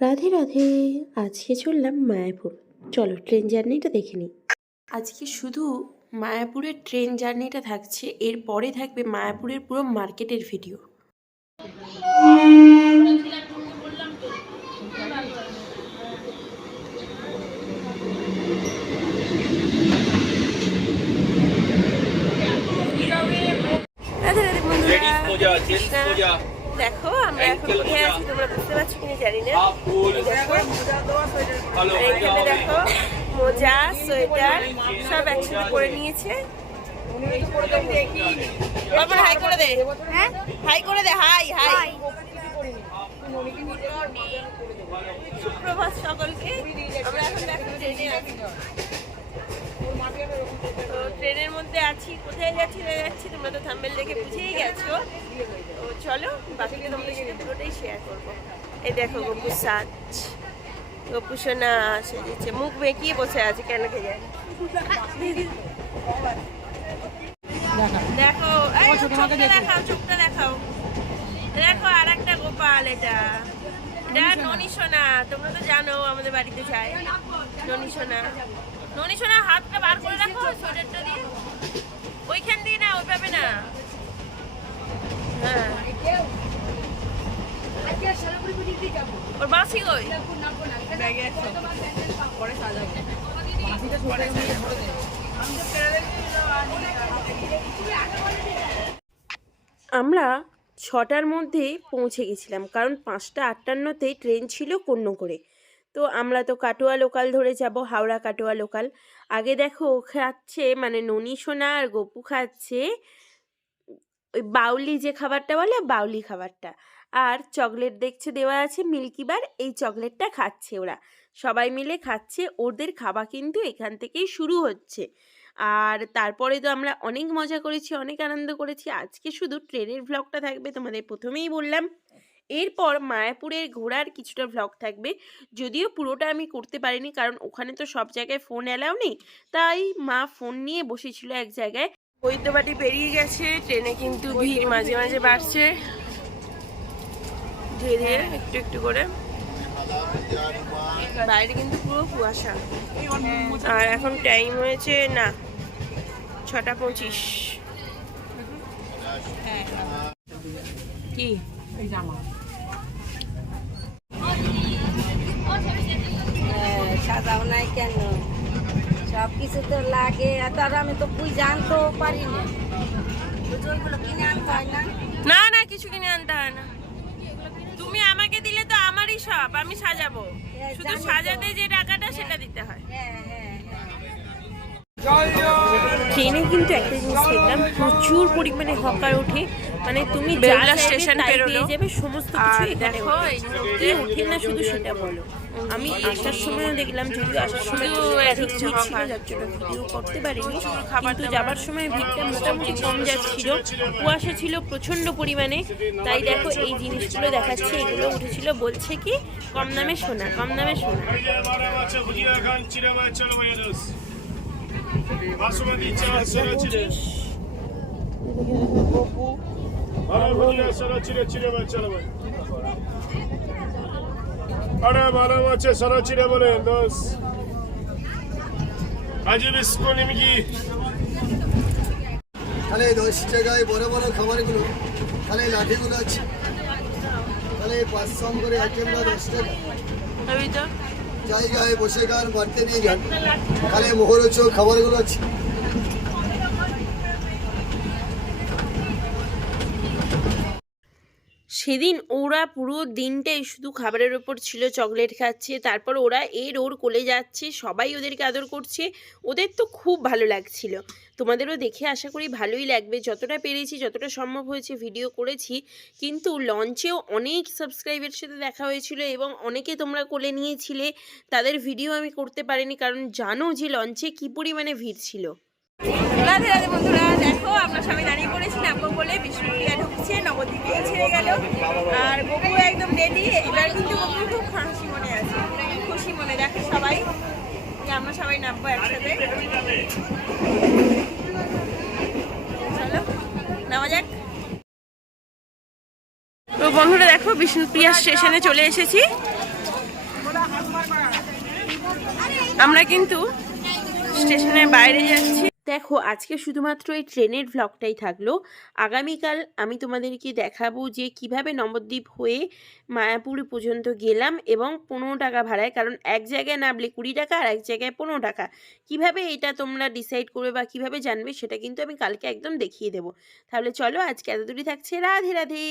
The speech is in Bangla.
রাধে রাধে। আজকে চললাম মায়াপুর। চলো ট্রেন জার্নিটা দেখে নিই। আজকে শুধু মায়াপুরের ট্রেন জার্নিটা থাকছে এরপরে থাকবে মায়াপুরের পুরো মার্কেটের ভিডিও। রাধে রাধে বন্ধুরা। দেখো আমরা এখন কোথায়। আছি তোমরা বুঝতে পারছ কিনা জানি না। দেখো এখানে দেখো মোজা সোয়েটার সব একসাথে করে নিয়েছে। হাই করে দে। হ্যাঁ? হাই করে দে হাই হাই। সুপ্রভাত সকলকে আমরা এখন দেখো ট্রেনের মধ্যে আছি কোথায় যাচ্ছি না যাচ্ছি তোমরা তো থাম্বেল দেখে বুঝেই গেছো। তো চলো বাকিটা তোমাদের সাথে পুরোটাই শেয়ার করব। এই দেখো গপু সাজ গপু সোনা সেজেছে। মুখ বেঁকিয়ে বসে আছে কেন কে যায় দেখো চোখটা দেখাও চোখটা দেখাও। দেখো আর একটা গোপাল এটা। এটা ননি সোনা তোমরা তো জানো আমাদের বাড়িতে যায়। ননি সোনা। ননি সোনা হাতটা বার করে রাখো সোয়েটারটা দিয়ে। ওইখান দিয়ে না ওইভাবে না। হ্যাঁ। ওর বাসি কই? আমরা ছটার মধ্যে পৌঁছে গেছিলাম, কারণ পাঁচটা আটান্নতেই ট্রেন ছিল কন্য করে তো আমরা তো কাটোয়া লোকাল ধরে যাব, হাওড়া কাটোয়া লোকাল। আগে দেখো ও খাচ্ছে মানে ননি সোনা আর গপু খাচ্ছে, ওই বাউলি যে খাবারটা বলে, বাউলি খাবারটা। আর চকলেট দেখছে দেওয়া আছে মিল্কি বার, এই চকলেটটা খাচ্ছে ওরা। সবাই মিলে খাচ্ছে, ওদের খাওয়া কিন্তু এখান থেকেই শুরু হচ্ছে। আর তারপরে তো আমরা অনেক মজা করেছি, অনেক আনন্দ করেছি। আজকে শুধু ট্রেনের ভ্লগটা থাকবে, তোমাদের প্রথমেই বললাম। এরপর মায়াপুরের ঘোরার কিছুটা ভ্লগ থাকবে। যদিও পুরোটা আমি করতে পারিনি কারণ ওখানে তো সব জায়গায় ফোন অ্যালাউ নেই। তাই মা ফোন নিয়ে বসেছিল এক জায়গায়। বৈদ্যবাটি পেরিয়ে গেছে ট্রেনে কিন্তু ভিড় মাঝে মাঝে বাড়ছে। ধীরে ধীরে একটু একটু করে। বাইরে কিন্তু পুরো কুয়াশা। আর এখন টাইম হয়েছে না ছটা পঁচিশ। কি? হ্যাঁ, নাই কেন? সব কিছু তো লাগে। আর আমি তো বুঝ জানতেও পারি না। ওইগুলো কিনে আনতে হয় না? না না কিছু কিনে আনতে হয় না। তুমি আমাকে দিলে তো আমারই সব আমি সাজাবো। হ্যাঁ, শুধু সাজাতে যে টাকাটা সেটা দিতে হয়। হ্যাঁ হ্যাঁ হ্যাঁ। ট্রেনে কিন্তু একটা জিনিস দেখলাম প্রচুর পরিমাণে হকার ওঠে। মানে তুমি স্টেশন যাবে সমস্ত কিছু দেখো কি ওঠে না শুধু সেটা বলো। আমি আসার সময়ও দেখলাম যদিও আসার সময় ভিড় ছিল যার জন্য ভিডিও করতে পারিনি। কিন্তু যাবার সময় ভিড়টা মোটামুটি কম যাচ্ছিল। কুয়াশা ছিল প্রচণ্ড পরিমাণে। তাই দেখো এই জিনিসগুলো দেখাচ্ছে এগুলো উঠেছিল। বলছে কি কম দামে সোনা কম দামে সোনা। বাসমতি আরে ভালো মাছে সরা চিরে বলে দোস আজ বিস্কুট নিমকি তাহলে এই দশ টাকায় বড় বড় খাবারগুলো তাহলে লাঠিগুলো আছে। তাহলে এই পাঁচ সম করে আইটেমটা দশ টাকা। জায়গায় বসে গান বাড়তে নিয়ে যান তাহলে মোহরোচ খাবারগুলো আছে। সেদিন ওরা পুরো দিনটাই শুধু খাবারের ওপর ছিল চকলেট খাচ্ছে, তারপর ওরা এর ওর কোলে যাচ্ছে, সবাই ওদেরকে আদর করছে, ওদের তো খুব ভালো লাগছিল। তোমাদেরও দেখে আশা করি ভালোই লাগবে, যতটা পেরেছি, যতটা সম্ভব হয়েছে ভিডিও করেছি, কিন্তু লঞ্চেও অনেক সাবস্ক্রাইবের সাথে দেখা হয়েছিল এবং অনেকে তোমরা কোলে নিয়েছিলে, তাদের ভিডিও আমি করতে পারিনি, কারণ জানো যে লঞ্চে কী পরিমাণে ভিড় ছিল। রাধে রাধে বন্ধুরা, দেখো, আমরা সবাই দাঁড়িয়ে পড়েছি নামবো বলে ছেড়ে গেল। আর একদম এবার কিন্তু খুব মনে আছে, খুশি মনে দেখে সবাই যে আমরা সবাই নামবো একসাথে। নামা যাক। তো বন্ধুরা, দেখো, বিষ্ণুপ্রিয়া স্টেশনে চলে এসেছি। আমরা কিন্তু স্টেশনের বাইরে যাচ্ছি। দেখো, আজকে শুধুমাত্র এই ট্রেনের ভ্লগটাই থাকল। আগামীকাল আমি তোমাদেরকে দেখাবো যে কীভাবে নবদ্বীপ হয়ে মায়াপুর পর্যন্ত গেলাম এবং পনেরো টাকা ভাড়ায়, কারণ এক জায়গায় নামলে কুড়ি টাকা আর এক জায়গায় পনেরো টাকা। কীভাবে এটা তোমরা ডিসাইড করবে বা কীভাবে জানবে, সেটা কিন্তু আমি কালকে একদম দেখিয়ে দেবো। তাহলে চলো, আজকে এত দূরই থাকছে। রাধে রাধে!